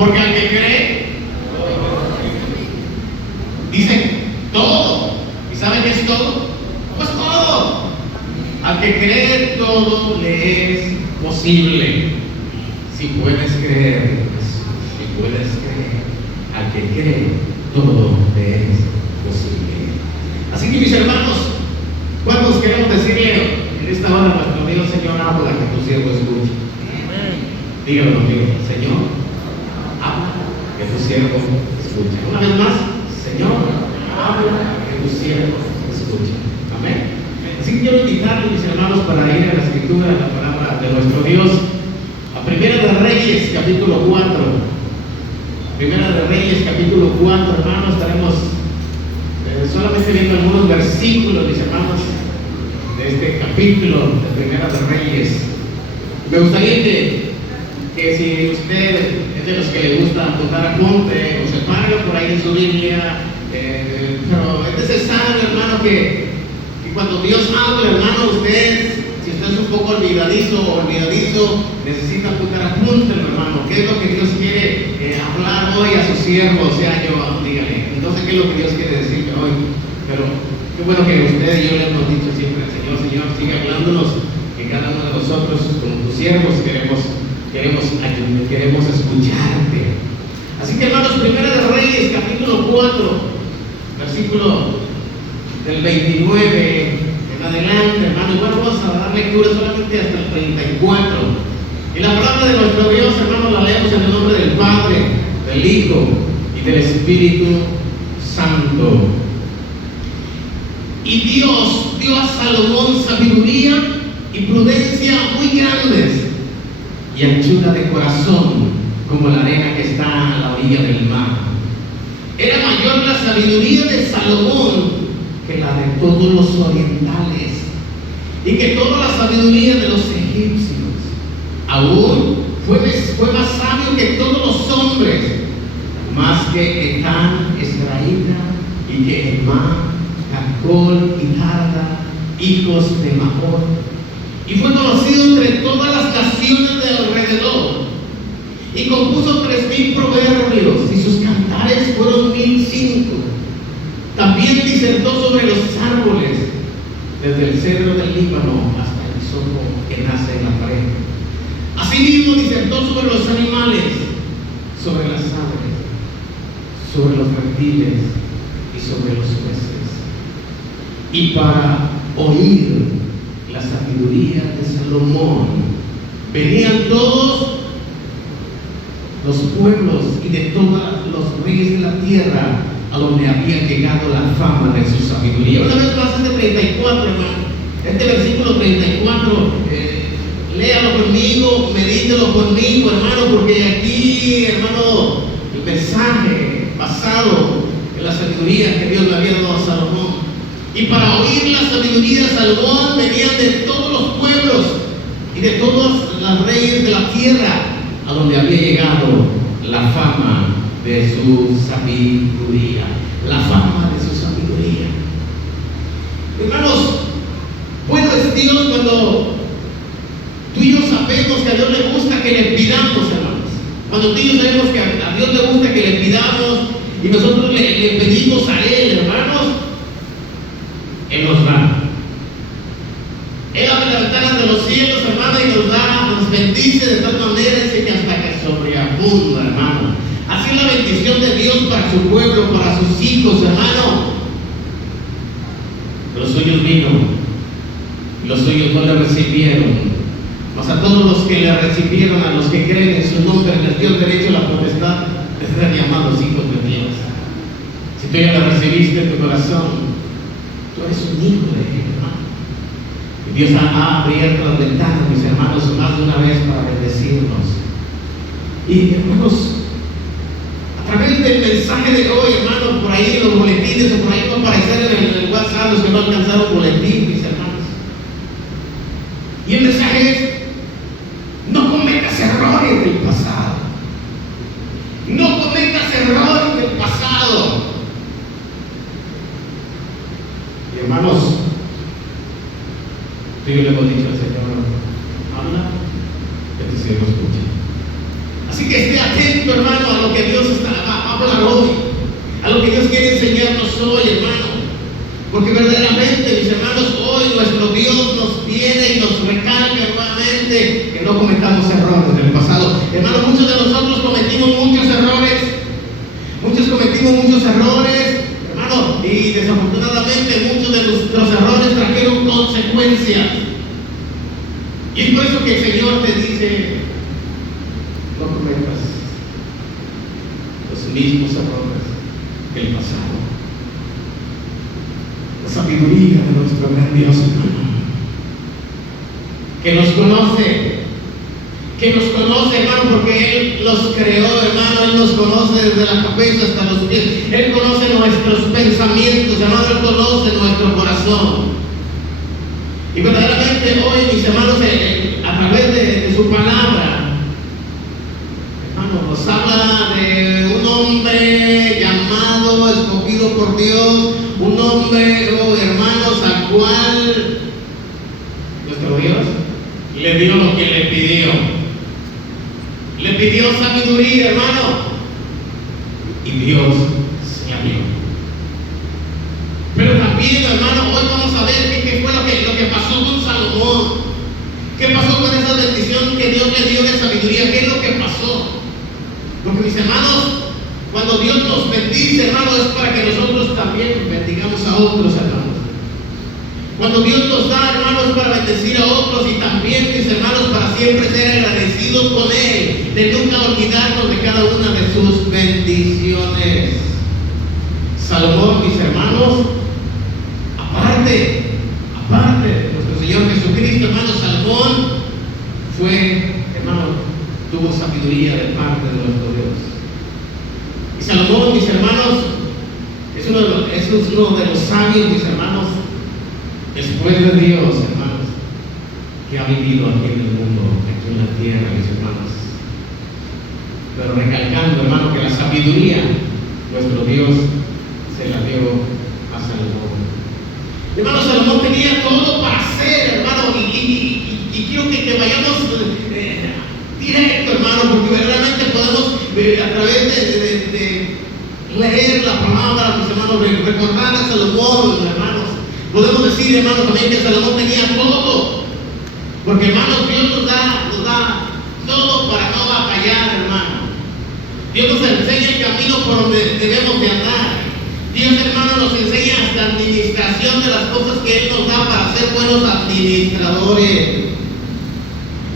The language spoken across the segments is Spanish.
Porque al que cree, dice todo. ¿Y saben qué es todo? Pues todo. Al que cree, todo le es posible. Si puedes creer, si puedes creer, al que cree, todo le es posible. Así que mis hermanos, ¿cuántos queremos decirle en esta hora a nuestro Dios, Señor, habla que tu siervo escuche? Dígalo conmigo, Señor, habla que tu siervo escuche. Una vez más, Señor, habla que tu siervo escuche. Amén. Así que quiero invitarles, mis hermanos, para ir a la escritura, a la palabra de nuestro Dios, a Primera de Reyes, capítulo 4. Primera de Reyes, capítulo 4, hermanos. Estaremos solamente viendo algunos versículos, mis hermanos, de este capítulo de Primera de Reyes. Me gustaría que si usted es de los que le gusta apuntar apunte o separarlo por ahí en su Biblia, pero es necesario, hermano, que cuando Dios habla, hermano, usted, si usted es un poco olvidadizo o olvidadizo, necesita apuntar apunte, hermano. ¿Qué es lo que Dios quiere hablar hoy a su siervo? O sea, yo, dígale, entonces, ¿qué es lo que Dios quiere decirme hoy? Pero qué bueno que usted y yo le hemos dicho siempre, Señor, sigue hablándonos, que cada uno de nosotros, como tus siervos, queremos escucharte. Así que, hermanos, Primera de Reyes, capítulo 4, versículo del 29 en adelante, hermano. Y bueno, vamos a dar lectura solamente hasta el 34. Y la palabra de nuestro Dios, hermano, la leemos en el nombre del Padre, del Hijo y del Espíritu Santo. Y Dios dio a Salomón sabiduría y prudencia muy grandes, y anchura de corazón como la arena que está a la orilla del mar. Era mayor la sabiduría de Salomón que la de todos los orientales, y que toda la sabiduría de los egipcios. Aún fue más sabio que todos los hombres, más que Etán, Esraíta, y que Emá, Calcol y Tarda, hijos de Mahor. Y fue conocido entre todas las naciones de alrededor, y compuso 3,000 proverbios, y sus cantares fueron 1,005. También disertó sobre los árboles, desde el cedro del Líbano hasta el hisopo que nace en la pared. Asimismo disertó sobre los animales, sobre las aves, sobre los reptiles y sobre los peces. Y para oír la sabiduría de Salomón venían todos los pueblos y de todos los reyes de la tierra, a donde había llegado la fama de su sabiduría. Una vez más, este 34, hermano, este versículo 34, léalo conmigo, medítelo conmigo, hermano, porque aquí, hermano, el mensaje basado en la sabiduría que Dios le había dado a Salomón. Y para oír la sabiduría de Salomón venían de todos los pueblos y de todos los reyes de la tierra, a donde había llegado la fama de su sabiduría. La fama de su sabiduría. Hermanos, bueno es Dios cuando tú y yo sabemos que a Dios le gusta que le pidamos, hermanos. Cuando tú y yo sabemos que a Dios le gusta que le pidamos y nosotros le pedimos a Él, hermanos, Él nos da. Él abre las ventanas de los cielos, hermano, y nos da, nos bendice de tal manera que hasta que sobreabunda, hermano. Así es la bendición de Dios para su pueblo, para sus hijos, hermano. Los suyos vino, y los suyos no le recibieron. Mas a todos los que le recibieron, a los que creen en su nombre, les dio derecho a la potestad de ser llamados hijos de Dios. Si tú ya la recibiste en tu corazón, tú eres un hijo de Dios, hermano. Y Dios ha abierto las ventanas, mis hermanos, más de una vez para bendecirnos. Y hermanos, a través del mensaje de hoy, hermanos, por ahí los boletines, o por ahí va a aparecer en el WhatsApp los que no alcanzaron boletín, mis hermanos. Y el mensaje es: no cometas errores del pasado. No cometas errores del pasado. Y hermanos, tú y yo le hemos dicho al Señor: habla, que tu siervo escuche. Así que esté atento, hermano, a lo que Dios va a hablar hoy, a lo que Dios quiere enseñarnos hoy, hermano. Porque verdaderamente, mis hermanos, hoy nuestro Dios nos viene y nos recalca nuevamente que no cometamos errores del pasado. Hermano, muchos de nosotros cometimos muchos errores. Muchos cometimos muchos errores, hermano, y desafortunadamente muchos de nuestros errores trajeron consecuencias. Y es por eso que el Señor te dice: no cometas los mismos errores que el pasado. La sabiduría de nuestro gran Dios, hermano, que nos conoce, hermano, porque Él los creó, hermano. Él nos conoce desde la cabeza hasta los pies. Él conoce nuestros pensamientos, hermano. Él conoce nuestro corazón. Y verdaderamente hoy, mis hermanos, a través de su palabra, hermano, nos habla de un hombre llamado, escogido por Dios, un hombre, hermanos, al cual nuestro Dios le dio lo que le pidió. Le pidió sabiduría, hermano, y Dios se la dio. Pero también, hermano, hoy vamos a ver qué fue lo que pasó con Salomón. ¿Qué pasó con esa bendición que Dios le dio de sabiduría? ¿Qué es lo que pasó? Porque, mis hermanos, cuando Dios nos bendice, hermano, es para que nosotros también bendigamos a otros, hermanos. Cuando Dios nos da, hermanos, para bendecir a otros, y también, mis hermanos, para siempre ser agradecidos con Él, de nunca olvidarnos de cada una de sus bendiciones. Salomón, mis hermanos, aparte de nuestro Señor Jesucristo, hermanos, Salomón tuvo sabiduría de parte de nuestro Dios. Y Salomón, mis hermanos, es uno de los sabios, mis hermanos, después de Dios, hermanos, que ha vivido aquí en el mundo, aquí en la tierra, mis hermanos. Pero recalcando, hermano, que la sabiduría, nuestro Dios se la dio a Salomón. Hermano, Salomón tenía todo para ser, hermano, y quiero que vayamos directo, hermano, porque verdaderamente podemos, a través de leer la palabra, mis hermanos, recordar a Salomón, hermanos. Podemos decir, hermanos, también que Salomón tenía todo, porque, hermanos, Dios nos da todo para no batallar, hermano. Dios nos enseña el camino por donde debemos de andar. Dios, hermano, nos enseña hasta administración de las cosas que Él nos da para ser buenos administradores.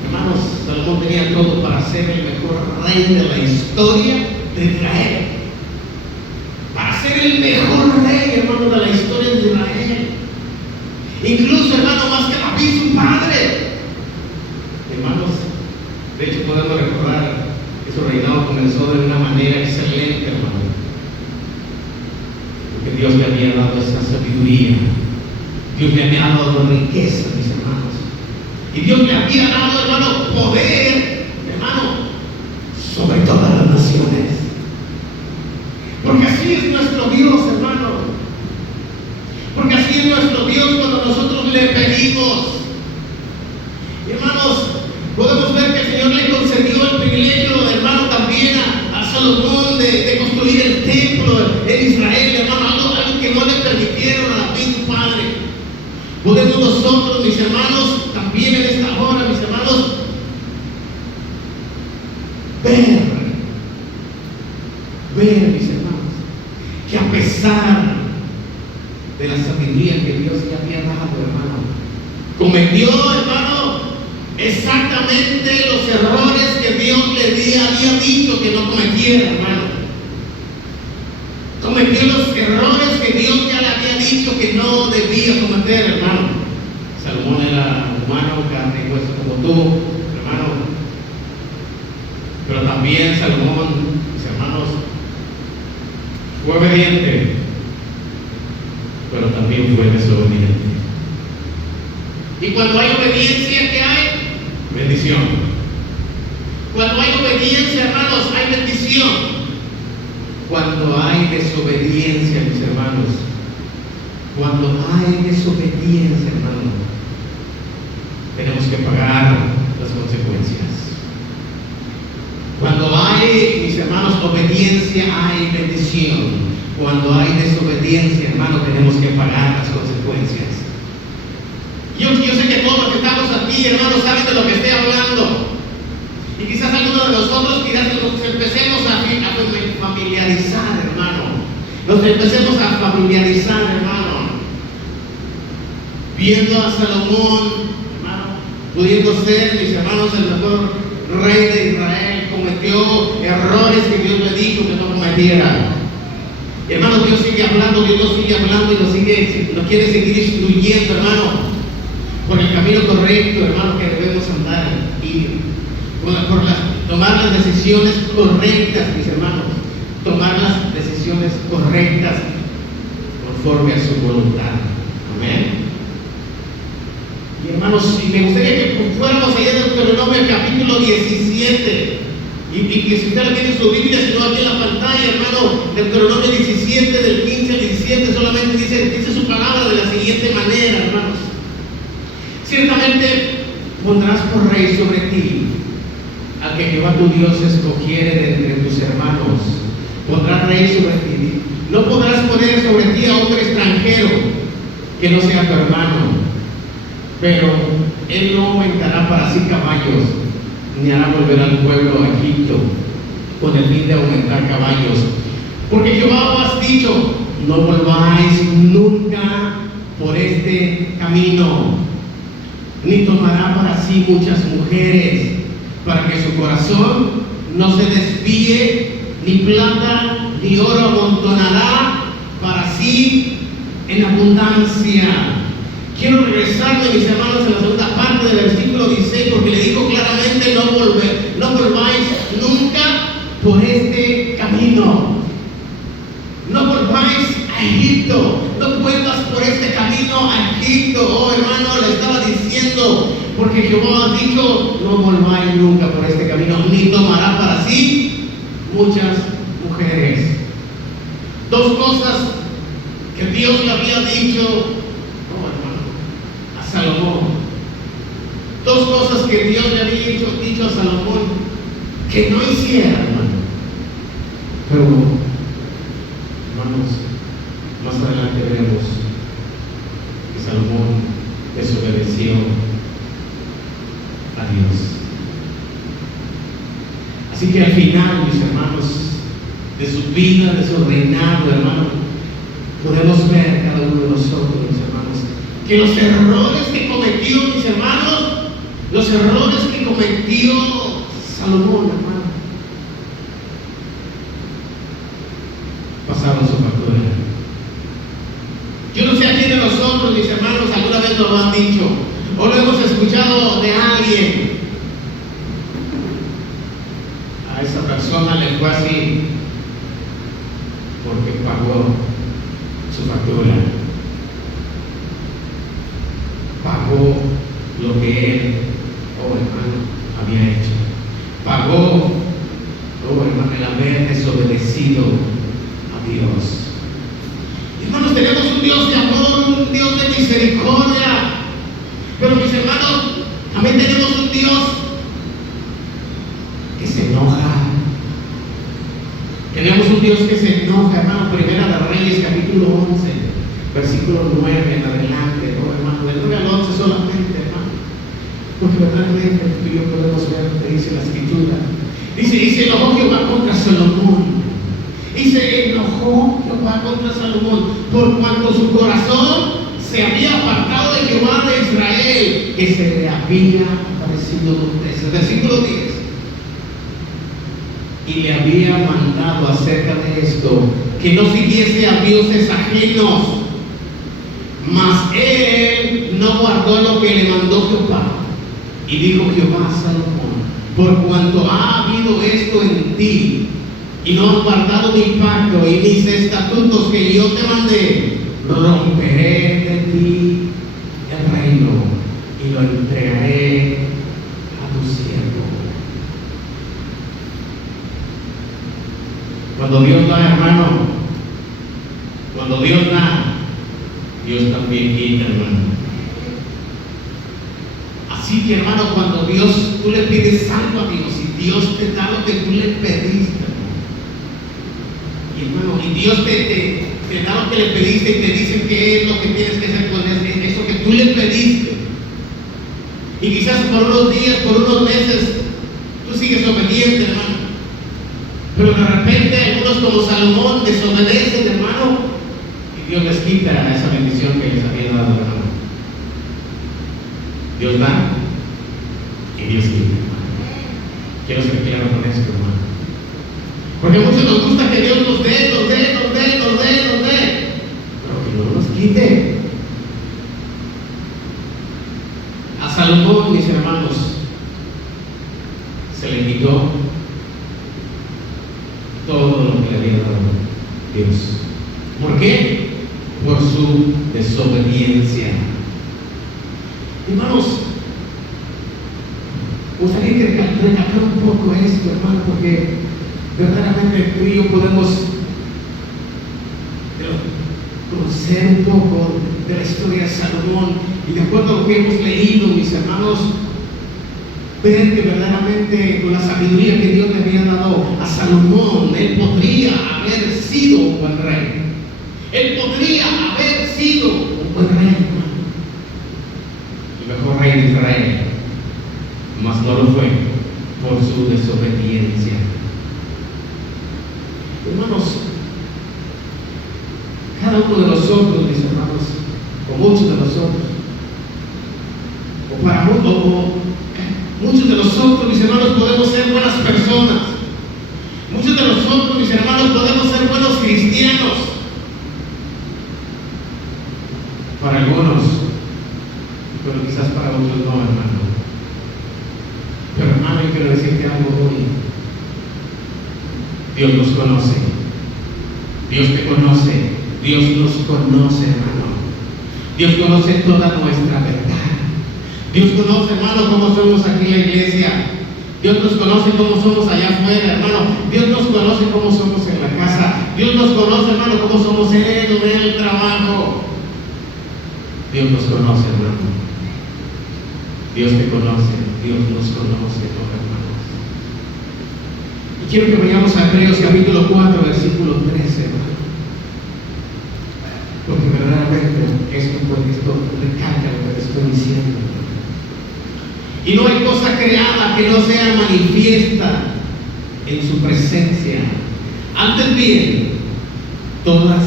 Hermanos, Salomón tenía todo para ser el mejor rey de la historia de Israel. Para ser el mejor rey, hermano, de la historia de Israel. Incluso, hermano, más que David, su padre. Hermanos, de hecho podemos recordar que su reinado comenzó de una manera excelente, hermano. Porque Dios le había dado esa sabiduría. Dios le había dado riqueza, mis hermanos. Y Dios le había dado, hermano, poder, hermano, sobre todas las naciones. Porque así es nuestro Dios, hermano. Porque así es nuestro Dios cuando nosotros le pedimos. Y, hermanos, podemos ver que el Señor le concedió el privilegio, hermano, también a Salomón de construir el templo en Israel, hermano, algo que no le permitieron a David, su padre. Podemos nosotros, mis hermanos, también en esta hora, mis hermanos, ver, mis hermanos, que a pesar de la sabiduría que Dios le había dado, hermano, cometió, hermano, exactamente los errores que Dios le había dicho que no cometiera, hermano. Cometió los errores que Dios ya le había dicho que no debía cometer, hermano. Salomón era humano, carne y hueso como tú, hermano. Pero también Salomón, mis hermanos, fue obediente, pero también fue desobediente. Y cuando hay obediencia, ¿qué hay? Bendición. Cuando hay obediencia, hermanos, hay bendición. Cuando hay desobediencia, mis hermanos, cuando hay desobediencia, hermano, tenemos que pagar las consecuencias. Cuando hay hay, mis hermanos, obediencia, hay bendición. Cuando hay desobediencia, hermano, tenemos que pagar las consecuencias. Yo sé que todos los que estamos aquí, hermanos, saben de lo que estoy hablando. Y quizás algunos de nosotros, quizás nos empecemos a familiarizar, hermano. Nos empecemos a familiarizar, hermano. Viendo a Salomón, hermano, pudiendo ser, mis hermanos, el mejor rey de Israel, cometió errores que Dios le dijo que no cometiera. Hermano, Dios sigue hablando y nos quiere seguir instruyendo, hermano, por el camino correcto, hermano, que debemos andar y tomar las decisiones correctas, mis hermanos, tomar las decisiones correctas conforme a su voluntad. Amén. Y hermanos, me gustaría que fuéramos allá de Deuteronomio capítulo 17. Y que si usted lo tiene en su Biblia, si no aquí en la pantalla, hermano, Deuteronomio 17, del 15 al 17, solamente dice su palabra de la siguiente manera, hermanos. Ciertamente pondrás por rey sobre ti al que Jehová tu Dios escogiere de entre tus hermanos. Pondrás rey sobre ti. No podrás poner sobre ti a hombre extranjero que no sea tu hermano, pero él no aumentará para sí caballos, ni hará volver al pueblo a Egipto con el fin de aumentar caballos. Porque Jehová os has dicho: no volváis nunca por este camino, ni tomará para sí muchas mujeres, para que su corazón no se desvíe, ni plata ni oro amontonará para sí en abundancia. Quiero regresarme, mis hermanos, a la segunda parte del versículo 16, porque le digo claramente: no volváis nunca por este camino. No volváis a Egipto, no vuelvas por este camino a Egipto. Oh, hermano, le estaba diciendo, porque Jehová ha dicho: no volváis nunca por este camino, ni tomará para sí muchas mujeres. Dos cosas que Dios le había dicho, Salomón. Dos cosas que Dios le había dicho a Salomón que no hiciera, hermano. Pero, hermanos, más adelante veremos que Salomón desobedeció a Dios. Así que al final, mis hermanos, de su vida, de su reinado, hermano, podemos ver cada uno de nosotros, mis hermanos, que los errores que cometió, mis hermanos, los errores que cometió Salomón, hermano, pasaron su factura. Yo no sé a quién de nosotros, mis hermanos, alguna vez nos lo han dicho o lo hemos escuchado de alguien. A esa persona le fue así porque pagó su factura. Pagó lo que él, hermano, había hecho. Pagó, hermano, el haber desobedecido a Dios. Hermanos, tenemos un Dios de amor, un Dios de misericordia, pero mis hermanos, también tenemos un Dios que se enoja. Tenemos un Dios que se enoja, hermano. Primera de Reyes, capítulo 11, versículo 9 en adelante, hermano, del 9 al 11 solamente, hermano, porque verdaderamente tú y yo podemos ver lo que dice la Escritura. Dice, enojó Jehová contra Salomón. Se enojó Jehová contra Salomón por cuanto su corazón se había apartado de Jehová de Israel, que se le había aparecido dos veces. Versículo 10. Y le había mandado acerca de esto que no siguiese a dioses ajenos, mas él no guardó lo que le mandó Jehová. Y dijo Jehová a Salomón: por cuanto ha habido esto en ti, y no has guardado mi pacto y mis estatutos que yo te mandé, romperé de ti el reino y lo entregaré a tu siervo. Cuando Dios da, hermano, cuando Dios da, Dios también quita, hermano. Así que, hermano, cuando tú le pides algo a Dios y Dios te da lo que tú le pediste. Y hermano, y Dios te da lo que le pediste y te dice qué es lo que tienes que hacer con eso que tú le pediste. Y quizás por unos días, por unos meses, tú sigues obediente, hermano. Pero de repente algunos como Salomón desobedecen, hermano, y Dios les quita esa bendición que les había dado, hermano. Dios da y Dios quita, hermano. Quiero ser claro con esto, hermano. Porque a muchos nos gusta que Dios nos dé, pero que no nos quite. A Salomón, mis hermanos, se le quitó todo lo que le había dado Dios. ¿Por qué? Por su desobediencia. Hermanos, me gustaría que recalcar un poco esto, hermano, porque verdaderamente tú y yo podemos conocer un poco de la historia de Salomón y de acuerdo a lo que hemos leído, mis hermanos, ver que verdaderamente con la sabiduría que Dios le había dado a Salomón, él podría haber sido un buen rey. Él podría haber sido un buen rey, hermano. El mejor rey de Israel, mas no lo fue por su desobediencia. Hermanos, cada uno de nosotros, mis hermanos, o muchos de nosotros, muchos de nosotros, mis hermanos, podemos ser buenas personas. Muchos de nosotros, mis hermanos, podemos ser buenos cristianos. Para algunos, pero quizás para otros no, hermano. Pero hermano, yo quiero decirte algo hoy. Dios nos conoce. Dios te conoce. Dios nos conoce, hermano. Dios conoce toda nuestra verdad. Dios conoce, hermano, cómo somos aquí en la iglesia. Dios nos conoce cómo somos allá afuera, hermano. Dios nos conoce cómo somos en la casa. Dios nos conoce, hermano, cómo somos en el trabajo. Dios nos conoce, hermano. Dios te conoce. Dios nos conoce, hermanos. Y quiero que vayamos a Hebreos capítulo 4, versículo 13, hermano. Porque verdaderamente esto recalca lo que te estoy diciendo. Y no hay cosa creada que no sea manifiesta en su presencia. Antes bien, todas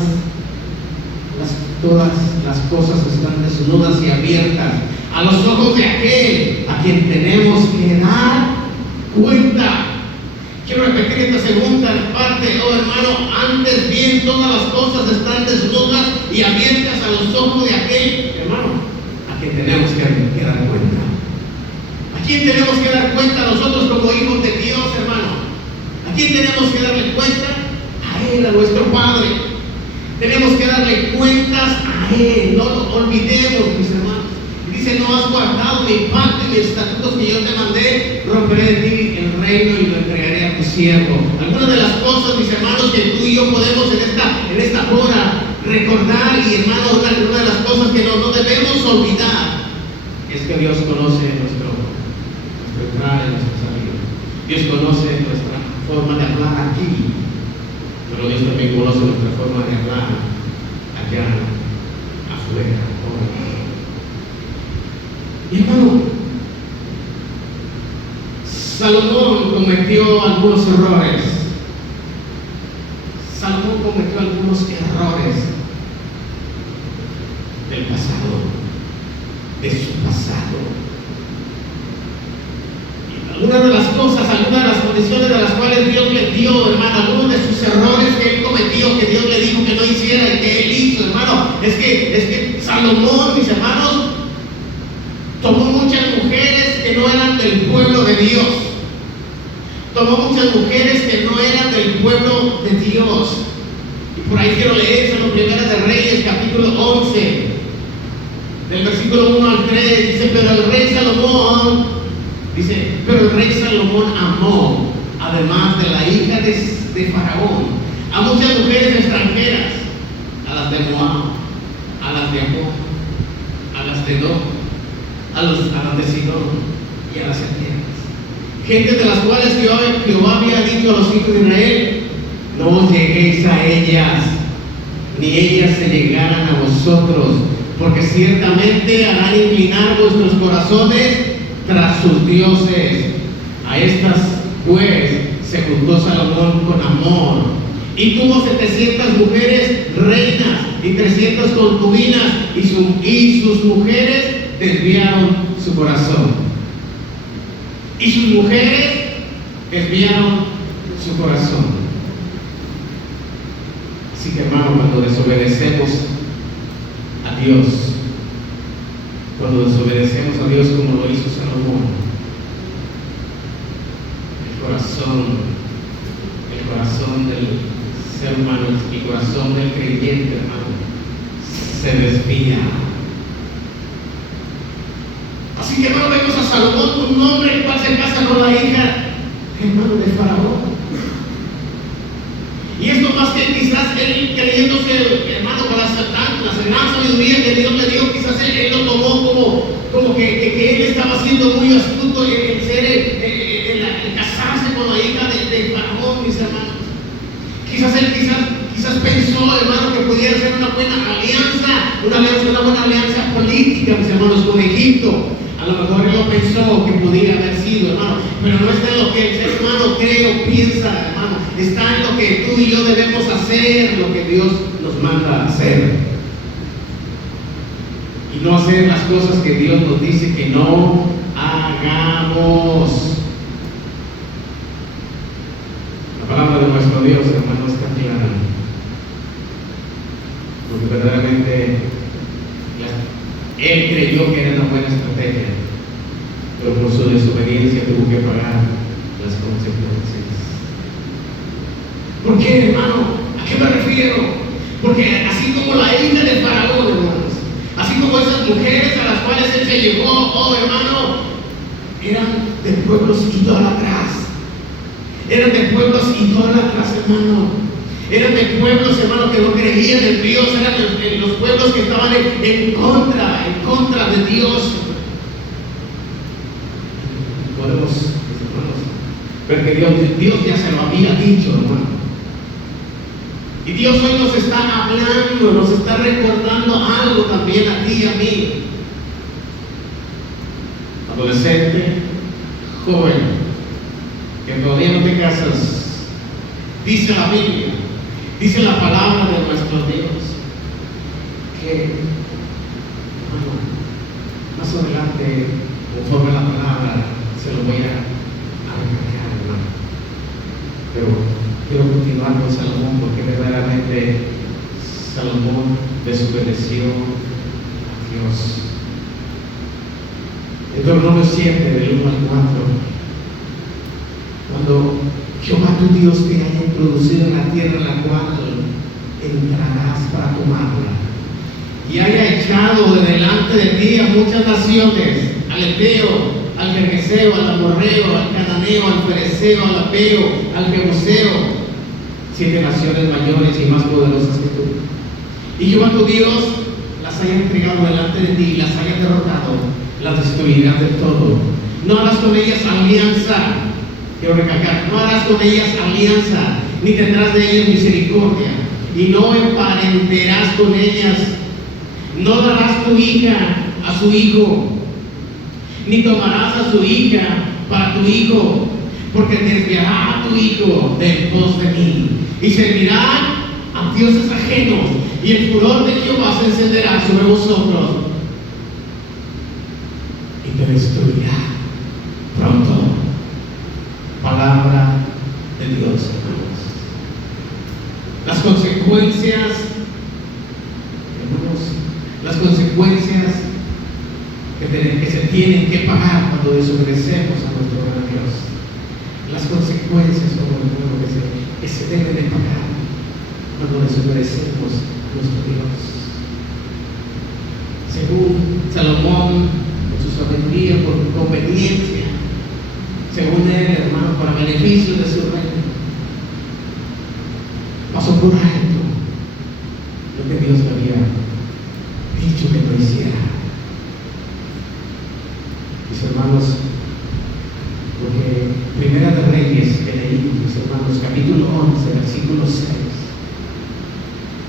las cosas están desnudas y abiertas a los ojos de aquel a quien tenemos que dar cuenta. Quiero repetir esta segunda parte, oh hermano, antes bien todas las cosas están desnudas y abiertas a los ojos de aquel, hermano, a quien tenemos que dar cuenta. ¿A quién tenemos que dar cuenta nosotros como hijos de Dios, hermano? ¿A quién tenemos que darle cuenta? A Él, a nuestro Padre. Tenemos que darle cuentas a Él, no lo olvidemos, mis hermanos. Dice, no has guardado mi pacto y mis estatutos que yo te mandé, romperé de ti el reino y lo entregaré a tu siervo. Algunas de las cosas, mis hermanos, que tú y yo podemos en esta hora recordar, y hermanos, una de las cosas que no debemos olvidar es que Dios conoce nuestro entrar en nuestra salida. Dios conoce nuestra forma de hablar aquí, pero Dios también conoce nuestra forma de hablar allá afuera. Y hermano, Salomón cometió algunos errores. Salomón cometió algunos errores del pasado, de su pasado. Y algunas de las cosas, algunas de las condiciones de las cuales Dios le dio, hermano, algunos de sus errores que él cometió, que Dios le dijo que no hiciera y que él hizo, hermano, es que Salomón, mis hermanos, tomó muchas mujeres que no eran del pueblo de Dios. Tomó muchas mujeres que no eran del pueblo de Dios. Y por ahí quiero leer eso en Primera de Reyes, capítulo 11, del versículo 1 al 3. Dice, pero el rey Salomón amó, además de la hija de Faraón, a muchas mujeres extranjeras, a las de Moab, a las de Amón, a las de Edom, a las de Sidón y a las heteas, gente de las cuales Jehová había dicho a los hijos de Israel: no os lleguéis a ellas, ni ellas se llegaran a vosotros, porque ciertamente harán inclinar vuestros corazones tras sus dioses. A estas pues se juntó Salomón con amor, y tuvo 700 mujeres reinas y 300 concubinas, y sus mujeres desviaron su corazón. Y sus mujeres desviaron su corazón. Así que, hermano, cuando desobedecemos a Dios, cuando desobedecemos a Dios como lo hizo Salomón, el corazón del ser humano, el corazón del creyente, hermano, se desvía. Así que, hermano, vemos a Salomón, un hombre el cual se casa con la hija, hermano, de Faraón. Y esto más que quizás él creyéndose, hermano, con la gran sabiduría que Dios le dio, quizás él lo tomó como que él estaba siendo muy astuto en casarse con la hija de Faraón, mis hermanos. Quizás pensó, hermano, que pudiera ser una buena alianza política, mis hermanos, con Egipto. A lo mejor él lo pensó que podía haber sido, hermano, pero no está en lo que el ser humano cree o piensa, hermano. Está en lo que tú y yo debemos hacer, lo que Dios nos manda a hacer. Y no hacer las cosas que Dios nos dice que no hagamos. La palabra de nuestro Dios, hermano, está clara. Porque verdaderamente él creyó que era una buena estrategia, pero por su desobediencia tuvo que pagar las consecuencias. ¿Por qué, hermano? ¿A qué me refiero? Porque así como la hija de Faraón, hermanos, así como esas mujeres a las cuales él se llevó, oh hermano, eran de pueblos idólatras. Eran de pueblos idólatras, hermano. Eran de pueblos, hermano, que no creían en Dios. Eran los pueblos que estaban en contra de Dios. Podemos, hermanos, ver que Dios ya se lo había dicho, hermano. Y Dios hoy nos está hablando, nos está recordando algo también a ti y a mí. Adolescente, joven, que todavía no te casas, dice la Biblia, dice la palabra de nuestro Dios, que, bueno, más adelante, conforme la palabra, se lo voy a recalcar, hermano. Pero quiero continuar con Salomón, porque verdaderamente Salomón desobedeció a Dios. Deuteronomio 7, del 1 al 4. Cuando Jehová tu Dios te haya introducido en la tierra en la cual entrarás para tomarla, y haya echado de delante de ti a muchas naciones, al Eteo, al Gergeseo, al Amorreo, al Cananeo, al Fereceo, al Apeo, al Jebuseo, 7 naciones mayores y más poderosas que tú, y Jehová tu Dios las haya entregado delante de ti y las haya derrotado, las destruirás del todo. No harás con ellas alianza. Quiero recalcar, no harás con ellas alianza, ni tendrás de ellas misericordia, y no emparenterás con ellas. No darás tu hija a su hijo, ni tomarás a su hija para tu hijo, porque desviará a tu hijo del pos de mí, y servirá a dioses ajenos, y el furor de Jehová se encenderá sobre vosotros, y te destruirá pronto. Palabra de Dios, hermanos. Las consecuencias, hermanos, las consecuencias que se tienen que pagar cuando desobedecemos a nuestro gran Dios. Las consecuencias, como hermano, que se deben de pagar cuando desobedecemos a nuestro Dios. Según Salomón, con su sabiduría, por conveniencia, según él, hermano, para beneficio de su reino, pasó por alto lo que Dios le había dicho que no hiciera. Mis hermanos, porque 11, versículo 6.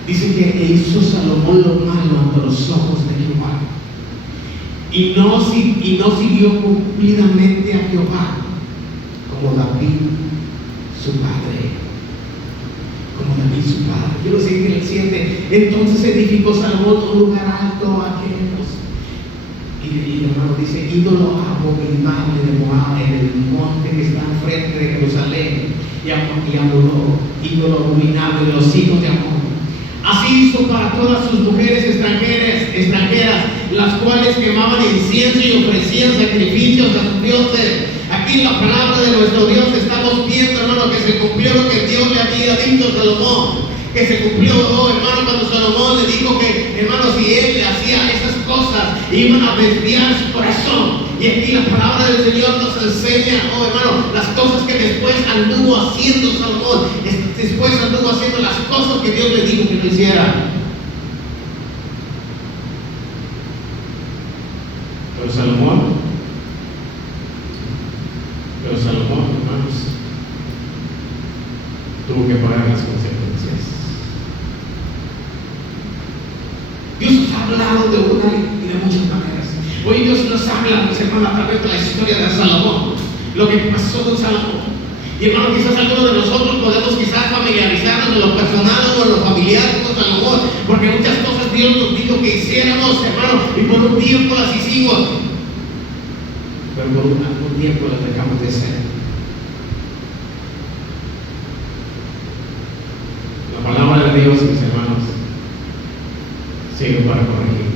Dice que hizo Salomón lo malo ante los ojos de Jehová. Y no siguió cumplidamente a Jehová como David su padre. Como David su padre. Yo lo sé que en el 7. Entonces edificó Salomón un lugar alto a Jehová. Y hermano dice, ídolo abominable de Moab, en el monte que está enfrente de Jerusalén. Y adoró ídolo abominable de los hijos de Amón. Así hizo para todas sus mujeres extranjeras, las cuales quemaban incienso y ofrecían sacrificios a sus dioses. Aquí en la palabra de nuestro Dios estamos viendo, hermano, que se cumplió lo que Dios le había dicho a Salomón. Que se cumplió, hermano, cuando Salomón le dijo que, hermano, si él le hacía esas cosas, iban a desviar su corazón. Y aquí la palabra del Señor nos enseña, hermano, las cosas que después anduvo haciendo Salomón. Después anduvo haciendo las cosas que Dios le dijo que no hiciera. Pero Salomón, hermanos, tuvo que pagar las consecuencias. Dios nos ha hablado de una y de muchas maneras. Hoy Dios nos habla, mis hermanos, a través de la historia de Salomón, lo que pasó con Salomón. Y hermano, quizás algunos de nosotros podemos quizás familiarizarnos en lo personal o en lo familiar con Salomón, porque muchas cosas Dios nos dijo que hiciéramos, hermano, y por un tiempo las hicimos, pero por algún tiempo las dejamos de hacer. La palabra de Dios, mis hermanos, sirve para corregir,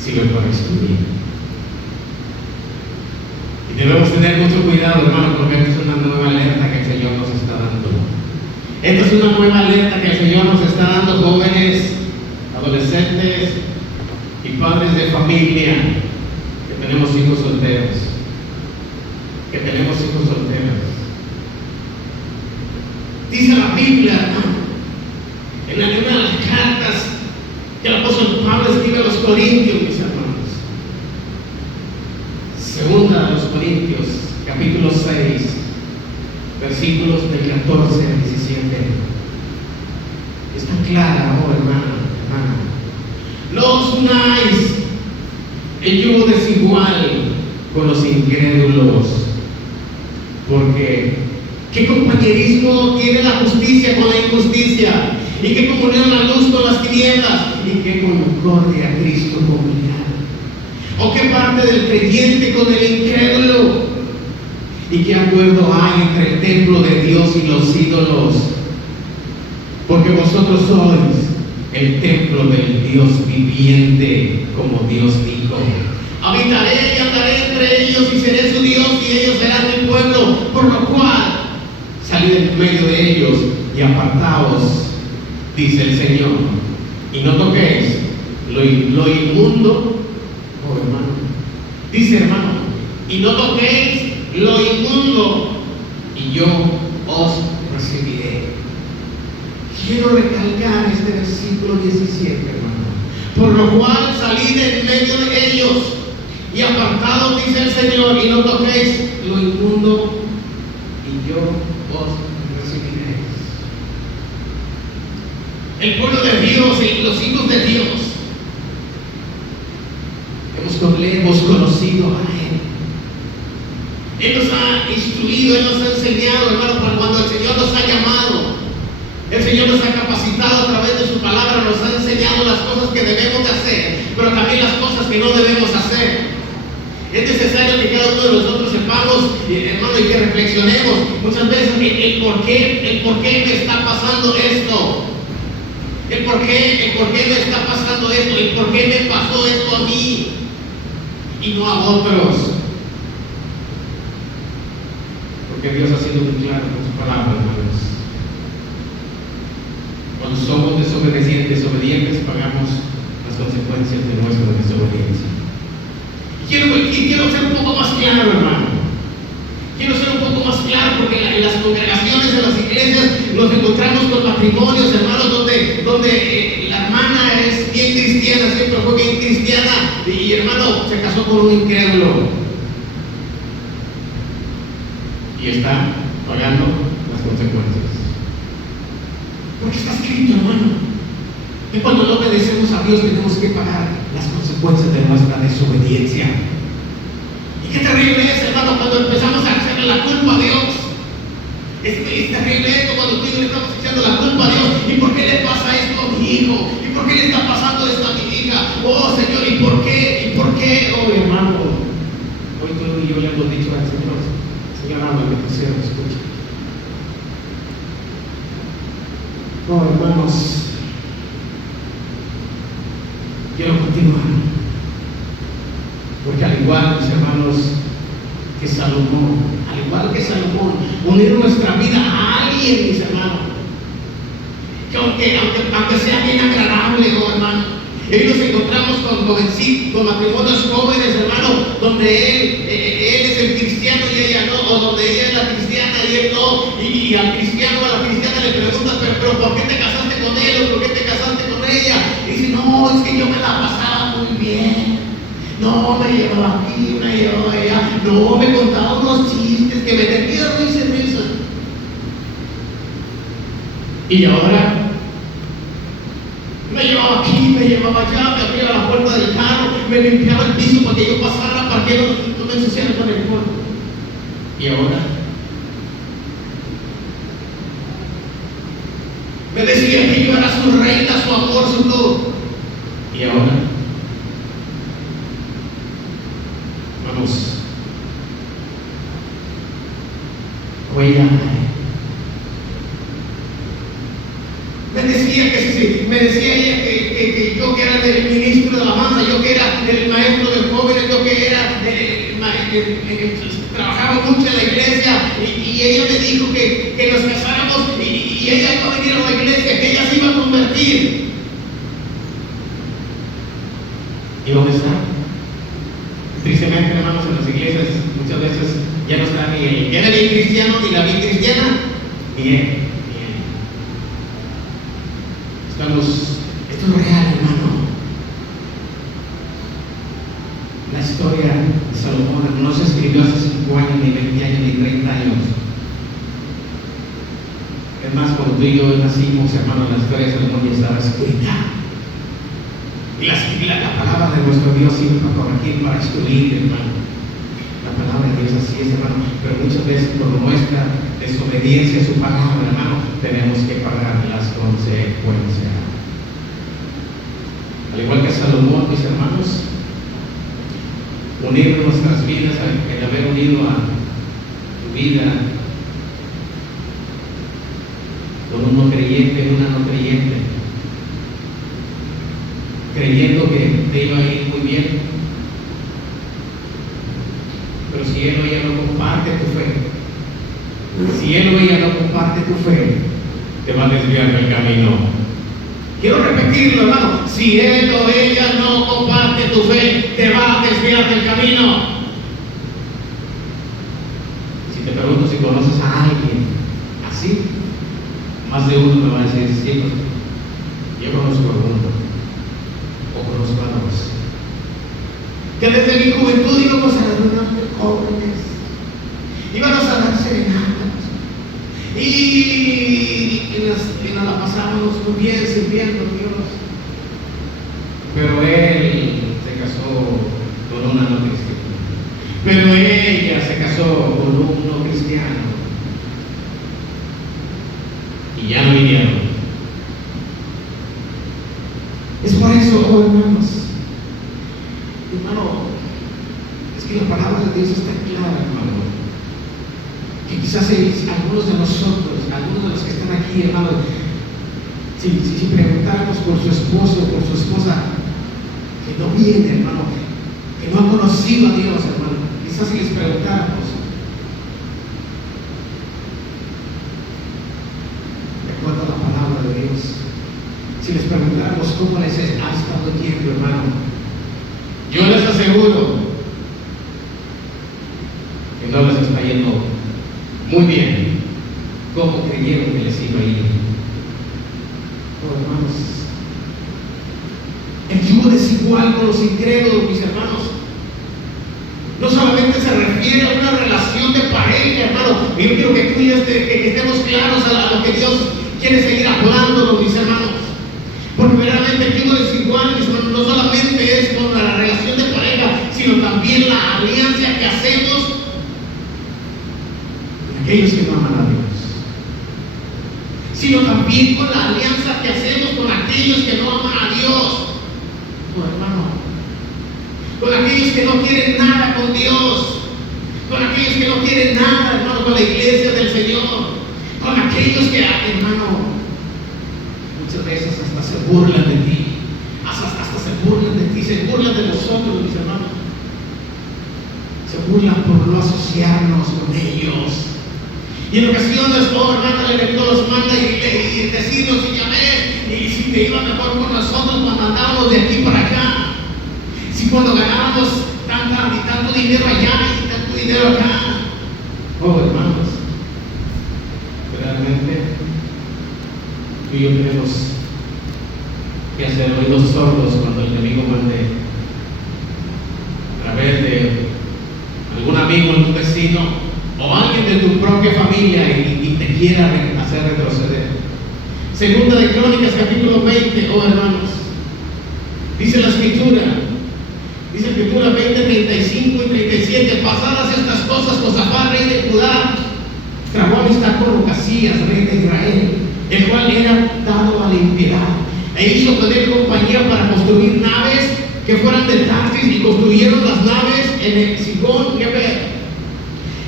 sirve para instruir. Y debemos tener mucho cuidado, hermano, porque esta es una nueva alerta que el Señor nos está dando. Esta es una nueva alerta que el Señor nos está dando, jóvenes, adolescentes y padres de familia, que tenemos hijos solteros. Dice la Biblia, hermano, en una de las cartas que el apóstol Pablo escribe a los Corintios, mis hermanos. Segunda de los Corintios, capítulo 6, versículos del 14 al 17. Está clara, hermano. No os unáis en yugo desigual con los incrédulos, porque ¿qué compañerismo tiene la justicia con la injusticia? ¿Y qué comunión la luz con las tinieblas? ¿Y qué concordia Cristo con el diablo? ¿O qué parte del creyente con el incrédulo? ¿Y qué acuerdo hay entre el templo de Dios y los ídolos? Porque vosotros sois el templo del Dios viviente, como Dios dijo. Habitaré y andaré entre ellos y seré su Dios y ellos serán mi pueblo, por lo cual salid en medio de ellos y apartaos, dice el Señor, y no toquéis lo inmundo, hermano, dice hermano, y no toquéis lo inmundo, y yo os recibiré. Quiero recalcar este versículo 17, hermano. Por lo cual salid en medio de ellos y apartados, dice el Señor, y no toquéis lo inmundo, y yo os recibiré. El pueblo de Dios y los hijos de Dios hemos conocido a Él. Él nos ha instruido, Él nos ha enseñado, hermano, para cuando el Señor nos ha llamado. El Señor nos ha capacitado a través de su palabra, nos ha enseñado las cosas que debemos de hacer, pero también las cosas que no debemos hacer. Es necesario que cada uno de nosotros sepamos, hermano, y que reflexionemos muchas veces el por qué me está pasando esto. El por qué me está pasando esto, el por qué me pasó esto a mí y no a otros. Porque Dios ha sido muy claro con su palabra, hermanos. Cuando somos desobedientes, pagamos las consecuencias de nuestra desobediencia. Y quiero ser un poco más claro, hermano. Quiero ser un poco más claro, porque en las congregaciones, en las iglesias, nos encontramos con matrimonios, hermanos, donde la hermana es bien cristiana, siempre fue bien cristiana, y hermano, se casó con un incrédulo. Y está pagando las consecuencias. Porque está escrito, hermano, que cuando no obedecemos a Dios tenemos que pagar las consecuencias de nuestra desobediencia. Y qué terrible es, hermano, cuando empezamos a hacerle la culpa a Dios. Es terrible esto cuando tú y yo le estamos echando la culpa a Dios. ¿Y por qué le pasa esto a mi hijo? ¿Y por qué le está pasando esto a mi hija? Oh Señor, ¿y por qué? ¿Y por qué? Oh hermano, hoy tú y yo le hemos dicho al Señor, Señor, háblame, que sea, escucha. Oh hermanos, quiero continuar, porque al igual, mis hermanos, que Salomón, unir nuestra vida a alguien, mis hermanos, que aunque sea bien agradable, oh hermano, y nos encontramos con matrimonios jóvenes, hermano, donde él es el cristiano y ella no, o donde ella es la cristiana y él no, y al cristiano o a la cristiana le preguntas, pero ¿por qué te casaste con él o por qué te casaste con ella? Y dice, no, es que yo me la pasaba muy bien. No, me llevaba aquí, me llevaba allá. No, me contaba unos chistes que me tenía risa en risa. Y ahora me llevaba aquí, me llevaba allá, me abría la puerta del carro, me limpiaba el piso para que yo pasara, para que no me ensuciara con el polvo. Y ahora me decía que yo era su reina, su amor, su todo. Y ahora, vamos, oiga, me decía ella que yo que era el ministro de alabanza, yo que era el maestro de jóvenes, yo que era trabajaba mucho en la iglesia, y ella me dijo que nos casáramos y ella iba a venir a la iglesia, que ella se iba a convertir. ¿Y dónde está? Tristemente, hermanos, en las iglesias muchas veces ya no está ni el bien cristiano, ni la bien cristiana, ni él. Esto es real, hermano. La historia de Salomón no se escribió hace 5 años, ni 20 años, ni 30 años. Es más, cuando tú y yo nacimos, hermano, la historia de Salomón ya estaba escrita. Y la palabra de nuestro Dios sirve para corregir, para instruir, hermano. La palabra de Dios así es, hermano. Pero muchas veces por nuestra desobediencia a su palabra, hermano, tenemos que pagar las consecuencias. Al igual que Salomón, mis hermanos, unir nuestras vidas, el haber unido a tu vida con un no creyente y una no creyente, creyendo que te iba a ir muy bien, pero si él o ella no comparte tu fe, te va a desviar del camino. Quiero repetirlo, hermano, si él o ella no comparte tu fe, te va a desviar del camino. Si te pregunto si conoces a alguien así, más de uno me va a decir, sí, pues, yo conozco a uno, o conozco a dos, que desde mi juventud íbamos a las reuniones de jóvenes, íbamos a dar serenatas, y nos la pasábamos muy bien sirviendo a Dios. Pero él se casó con una no cristiana, pero ella se casó con un no cristiano, y ya no vinieron. Es por eso, oh hermanos, hermano, es que la palabra de Dios está clara, hermano, que quizás algunos de nosotros, algunos de los que están aquí, hermano, si preguntáramos por su esposo o por su esposa que no viene, hermano, que no ha conocido a Dios, hermano, quizás si les preguntáramos, de acuerdo a la palabra de Dios, si les preguntáramos cómo les ha estado yendo, hermano, yo les aseguro que no les está yendo muy bien, como creyeron que les iba a ir. Oh, hermanos, el yugo desigual con los incrédulos, mis hermanos, no solamente se refiere a una relación de pareja, hermano. Yo quiero que tú y yo que estemos claros a lo que Dios quiere seguir hablándonos, mis hermanos. Porque verdaderamente aquí no es igual, mis hermanos, no solamente es con la relación de pareja, sino también la alianza que hacemos con aquellos que no aman a Dios. Sino también con la alianza que hacemos con aquellos que no aman a Dios. No, hermano. Con aquellos que no quieren nada con Dios. Con aquellos que no quieren nada, hermano, con la iglesia del Señor. Con aquellos que, hermano, muchas veces hasta se burlan de ti. Hasta se burlan de ti, se burlan de nosotros, mis hermanos. Se burlan por no asociarnos con ellos. Y en ocasiones, hermano, el enemigo los manda y decirnos, y ya ves, y si te iba mejor con nosotros cuando andábamos de aquí para acá. Si cuando ganábamos tanto dinero allá y tanto dinero acá. Oh, hermanos, realmente tú y yo tenemos que hacer oídos sordos cuando el enemigo mande a través de algún amigo, algún vecino o alguien de tu propia familia y te quiera hacer retroceder. Segunda de Crónicas, capítulo 20, oh hermanos, dice la escritura 20, 35 y 37, pasadas estas cosas, Josafat, rey de Judá, trabó amistad con Ocasías, rey de Israel, el cual era dado a la impiedad, e hizo con él compañía para construir naves que fueran de Tarsis, y construyeron las naves en el Sigón Geber.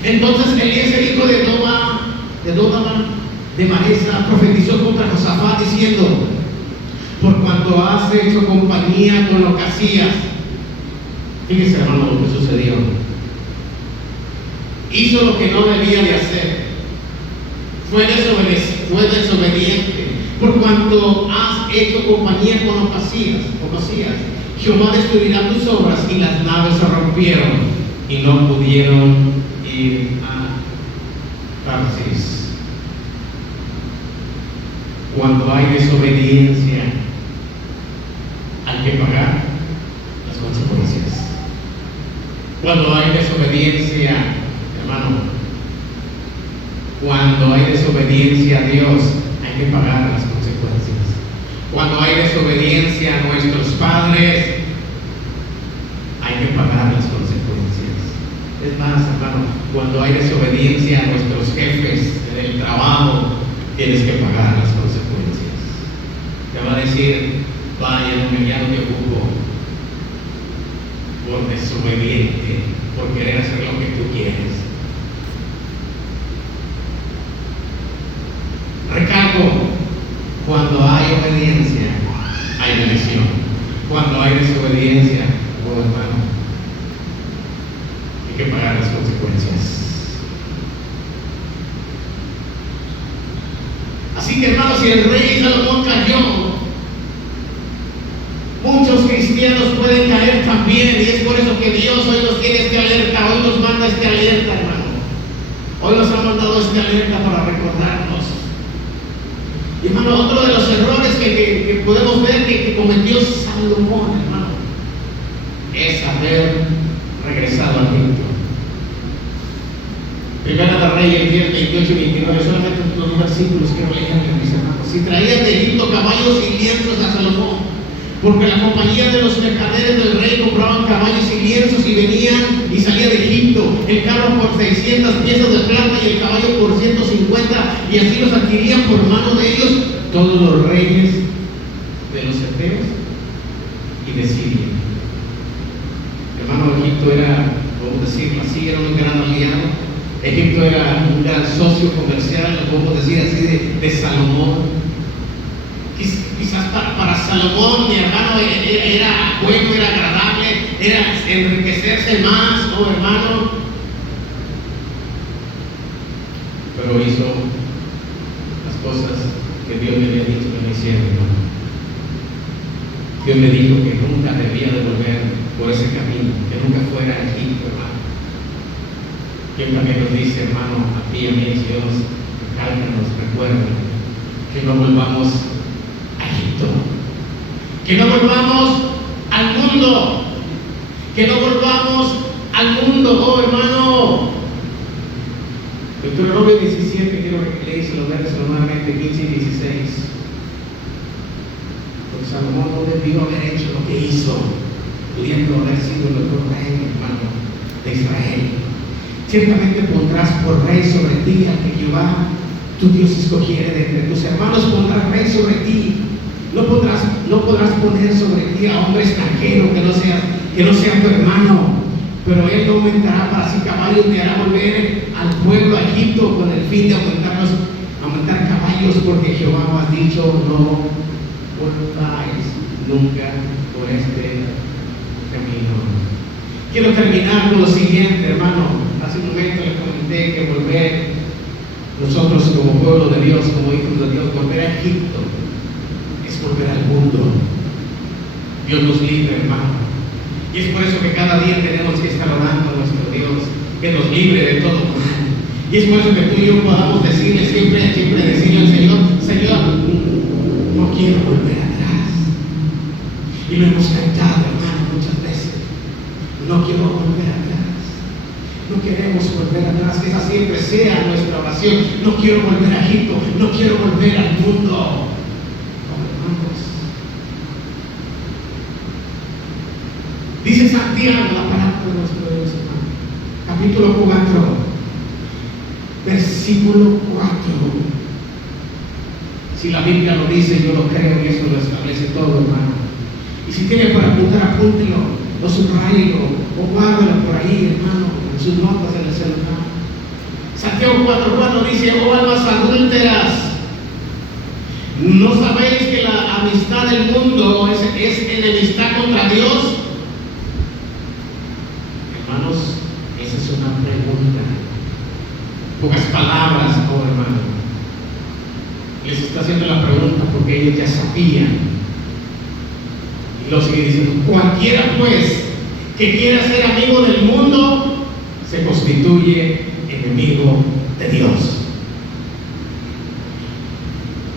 Entonces Eliezer, hijo de Dodama, de Maresa, profetizó contra Josafat diciendo: por cuanto has hecho compañía con Ocasías. Fíjese, hermano, lo que sucedió. Hizo lo que no debía de hacer. Fue desobediente. Por cuanto has hecho compañía con Ocasías, Jehová destruirá tus obras, y las naves se rompieron y no pudieron ir a Tarsis. Cuando hay desobediencia, hay que pagar las consecuencias. Cuando hay desobediencia, hermano, cuando hay desobediencia a Dios, hay que pagar las consecuencias. Cuando hay desobediencia a nuestros padres, hay que pagar las consecuencias. Es más, hermano, cuando hay desobediencia a nuestros jefes en el trabajo, tienes que pagar las consecuencias. Te va a decir: vaya, ya no te ocupo, por desobediente, por querer hacer lo que tú quieres. Recalco, cuando hay obediencia, hay bendición. Cuando hay desobediencia, oh hermano, hay que pagar las consecuencias. Así que, hermanos, si el rey Salomón cayó, muchos cristianos pueden caer también, y es por eso que Dios hoy nos tiene este alerta, hoy nos manda este alerta, hermano. Hoy nos ha mandado este alerta para recordarnos. Y, hermano, otro de los errores que podemos ver que cometió Salomón, hermano, es haber regresado a Egipto. Primera de Reyes 10, 28 y 29, solamente los versículos quiero leerles, mis hermanos. Si traían de Egipto caballos y lienzos a Salomón, porque la compañía de los mercaderes del rey compraban caballos y lienzos y venían y salía de Egipto, el carro por 600 piezas de plata y el caballo por 150, y así los adquirían por mano de ellos todos los reyes de los heteos y de Siria. Hermano, Egipto era, podemos decirlo así, era un gran aliado. Egipto era un gran socio comercial, lo podemos decir así, de Salomón. Quizás para Salomón, mi hermano, era bueno, era agradable, era enriquecerse más, oh hermano. Pero hizo las cosas que Dios le había dicho que no hiciera, hermano. Dios le dijo que nunca debía de volver por ese camino, que nunca fuera a Egipto, hermano. Dios también nos dice, hermano, a ti y a mí, Dios, recálcanos, recuerda que no volvamos a Egipto, que no volvamos al mundo, que no volvamos al mundo, oh hermano. Deuteronomio 17, quiero que leáis los versos nuevamente, 15 y 16. Porque Salomón no debió haber hecho lo que hizo, pudiendo haber sido el otro rey, hermano, de Israel. Ciertamente pondrás por rey sobre ti al que Jehová tu Dios escogiere de entre tus hermanos, pondrás rey sobre ti. No podrás poner sobre ti a hombre extranjero que no sea tu hermano, pero él no aumentará para sí caballos, ni hará volver al pueblo a Egipto con el fin de aumentar caballos, porque Jehová ha dicho: no volváis nunca por este camino. Quiero terminar con lo siguiente, hermano. Hace un momento les comenté que volver, nosotros como pueblo de Dios, como hijos de Dios, volver a Egipto es volver al mundo. Dios nos libre, hermano. Y es por eso que cada día tenemos que estar orando a nuestro Dios, que nos libre de todo mal. Y es por eso que tú y yo podamos decirle siempre decirle al Señor: Señor, no quiero volver atrás. Y lo hemos cantado, hermano, muchas veces. No quiero volver atrás. No queremos volver atrás, que esa siempre sea nuestra oración. No quiero volver a Egipto, no quiero volver al mundo. Dice Santiago, la palabra de nuestro Dios, hermano, capítulo 4, versículo 4. Si la Biblia lo dice, yo lo creo y eso lo establece todo, hermano. Y si tiene para apuntar, apúntelo, o subrayelo, o guárdalo por ahí, hermano, en sus notas en el celular. Santiago 4:4 dice: oh almas adúlteras, ¿no sabéis que la amistad del mundo es enemistad contra Dios? Hermanos, esa es una pregunta. Pocas palabras, oh hermano. Les está haciendo la pregunta porque ellos ya sabían. Y lo sigue diciendo: cualquiera pues que quiera ser amigo del mundo se constituye enemigo de Dios.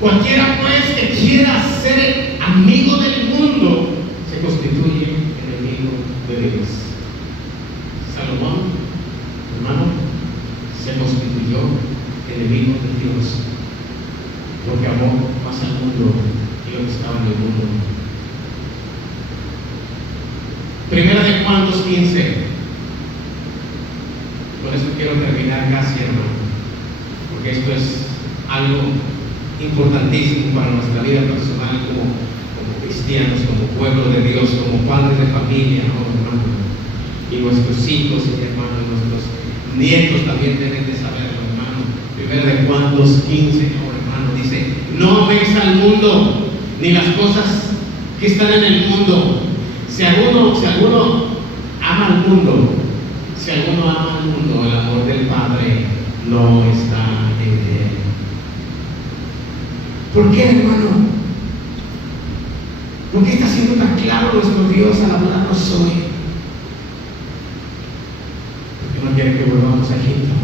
Cualquiera pues que quiera ser amigo del mundo se constituye enemigo de Dios. Salomón, hermano, se constituyó enemigo de Dios porque amó más al mundo y lo que estaba en el mundo. Primera de Juan 2:15. Por eso quiero terminar casi, hermano, porque esto es algo importantísimo para nuestra vida personal como cristianos, como pueblo de Dios, como padres de familia, ¿no, hermano? Y nuestros hijos, hermano, y nuestros nietos también deben de saberlo, hermano. Primera de Juan 2:15, ¿no, hermano? Dice: no améis al mundo, ni las cosas que están en el mundo. Si alguno ama al mundo, el amor del Padre no está en él. ¿Por qué, hermano? ¿Por qué está siendo tan claro nuestro Dios al hablarnos hoy? Porque no quiere que volvamos a Egipto,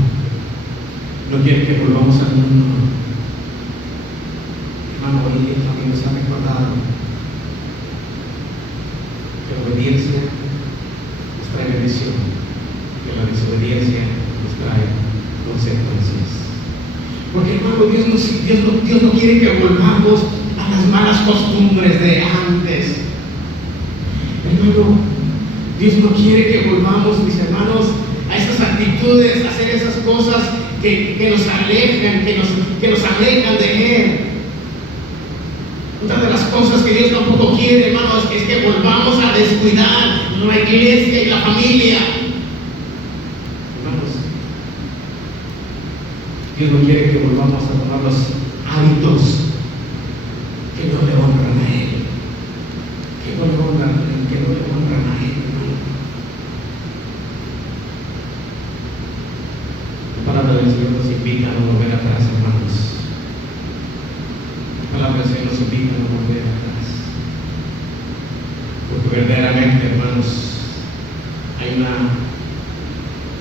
no quiere que volvamos al mundo. Hermano, hoy también nos ha recordado que la obediencia nos trae bendición, que la desobediencia nos trae consecuencias. Porque, hermano, Dios no quiere que volvamos a las malas costumbres de antes. Hermano, Dios no quiere que volvamos, mis hermanos, a esas actitudes, a hacer esas cosas que nos alejan, que nos alejan de Él. Una de las cosas que Dios tampoco quiere, hermanos, es que volvamos a descuidar la iglesia y la familia. Hermanos, Dios no quiere que volvamos a tomar los hábitos que no le honran a Él, que no le honran a Él, hermano. La palabra del Señor nos invita a no volver atrás, hermanos. La palabra del Señor nos invita a no volver atrás. Porque verdaderamente, hermanos, hay una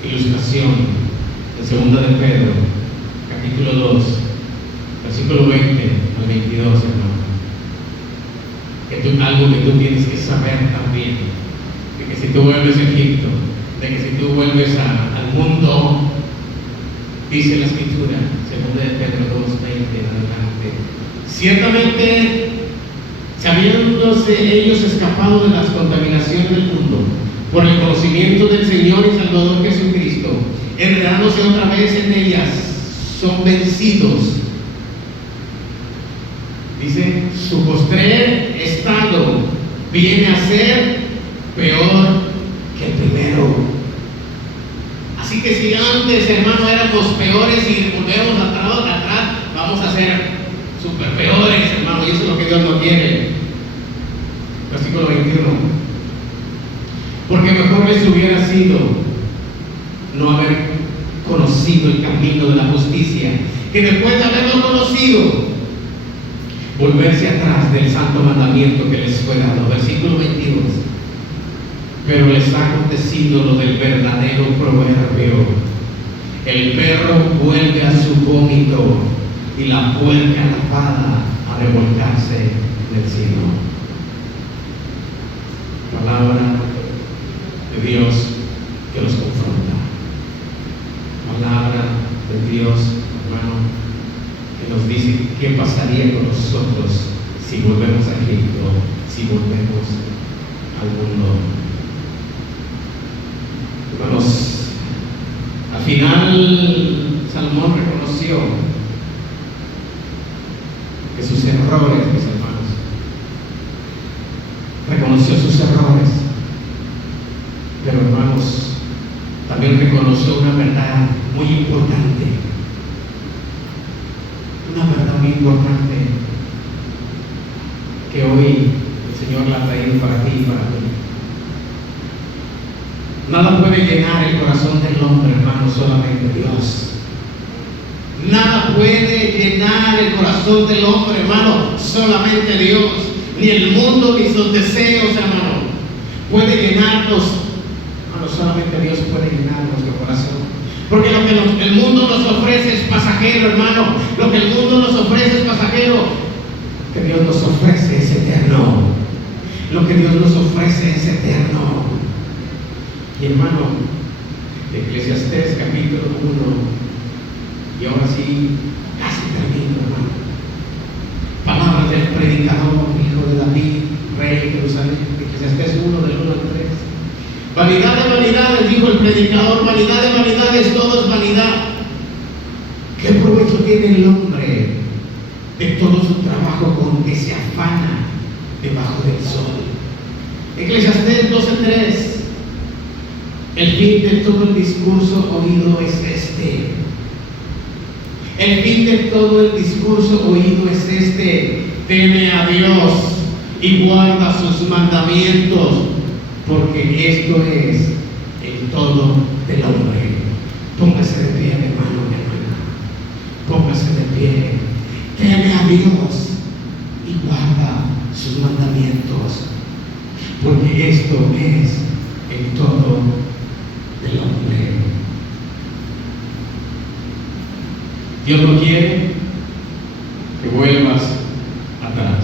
ilustración en 2 de Pedro, capítulo 2, versículo 20 al 22, hermano. Algo que tú tienes que saber también, de que si tú vuelves a Egipto, de que si tú vuelves al mundo, dice la Escritura, 2 de Pedro 2:20 en adelante, ciertamente, habiéndose ellos escapado de las contaminaciones del mundo, por el conocimiento del Señor y Salvador Jesucristo, enredándose otra vez en ellas, son vencidos. Dice, su postrer estado viene a ser peor que el primero. Así que si antes, hermano, éramos peores y volvemos atrás, vamos a ser super peores, hermano, y eso es lo que Dios no quiere. Versículo 21. Porque mejor les hubiera sido no haber conocido el camino de la justicia, que después de haberlo conocido, volverse atrás del santo mandamiento que les fue dado. Versículo 22. Pero les ha acontecido lo del verdadero proverbio: el perro vuelve a su vómito y la puerca lavada a revolcarse en el cielo. Palabra de Dios que los confronta. Palabra de Dios, hermano, que nos dice qué pasaría con nosotros si volvemos a Egipto, si volvemos al mundo. Hermanos, al final Salomón reconoció que sus errores, mis hermanos, reconoció sus errores, pero hermanos, también reconoció una verdad muy importante, muy importante, que hoy el Señor la ha traído para ti y para mí. Nada puede llenar el corazón del hombre, hermano, solamente Dios. Nada puede llenar el corazón del hombre, hermano, solamente Dios. Ni el mundo ni sus deseos, hermano, puede llenarnos. Hermano, solamente Dios puede llenar nuestro corazón. Porque lo que el mundo nos ofrece es pasajero, hermano. Lo que el mundo nos ofrece es pasajero. Lo que Dios nos ofrece es eterno. Lo que Dios nos ofrece es eterno. Y hermano, Eclesiastés capítulo 1, y ahora sí, casi termino, hermano. Palabras del predicador, hijo de David, rey de Jerusalén. Eclesiastés 1, del 1 al 3. Vanidad de vanidades, dijo el predicador, vanidad de vanidades, todo es vanidad. ¿Qué provecho tiene el hombre de todo su trabajo con que se afana debajo del sol? Eclesiastés 12:3. El fin de todo el discurso oído es este. El fin de todo el discurso oído es este: teme a Dios y guarda sus mandamientos, porque esto es el todo del hombre. Póngase de pie, mi hermano, mi hermana. Póngase de pie. Teme a Dios y guarda sus mandamientos, porque esto es el todo del hombre. Dios no quiere que vuelvas atrás.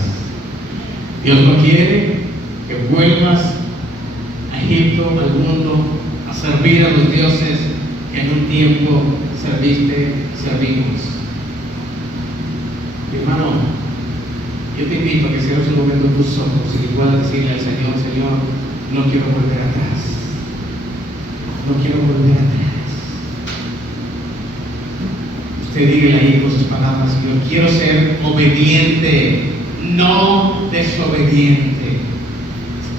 Dios no quiere que vuelvas a Egipto, al mundo, a servir a los dioses que en un tiempo servimos. Mi hermano, yo te invito a que cierres un momento tus ojos y puedas decirle al Señor: Señor, no quiero volver atrás. No quiero volver atrás. Usted dígale ahí con sus palabras: yo quiero ser obediente, no desobediente.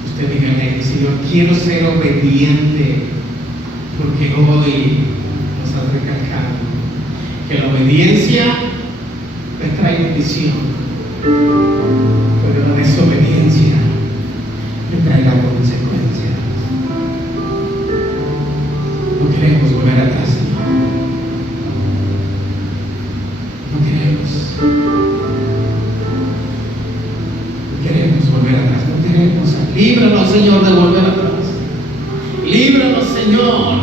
Usted dígale ahí: Señor, quiero ser obediente, porque hoy nos está recalcando que la obediencia me trae bendición, pero la desobediencia me traerá consecuencias. No queremos volver atrás, Señor. No queremos volver atrás. No queremos. Líbranos, Señor, de volver atrás. Líbranos, Señor,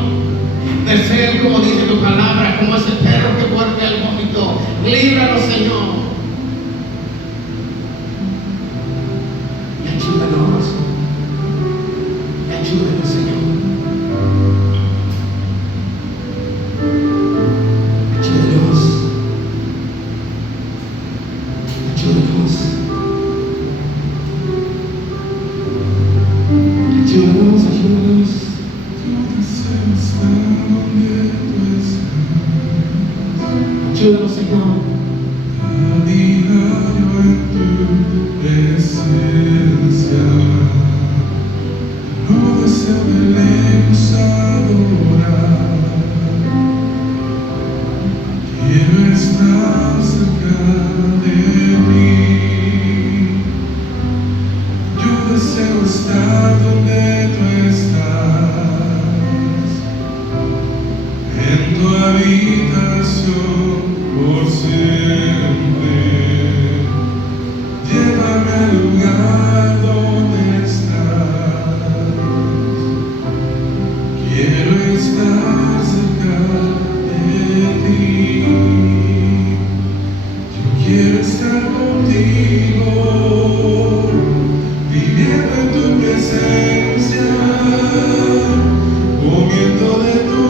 de ser, como dice tu palabra, como ese perro que vuelve al vómito. Líbranos, Señor. Y ayúdanos. Y ayúdanos, Señor. estar contigo, viviendo en tu presencia, comiendo de tu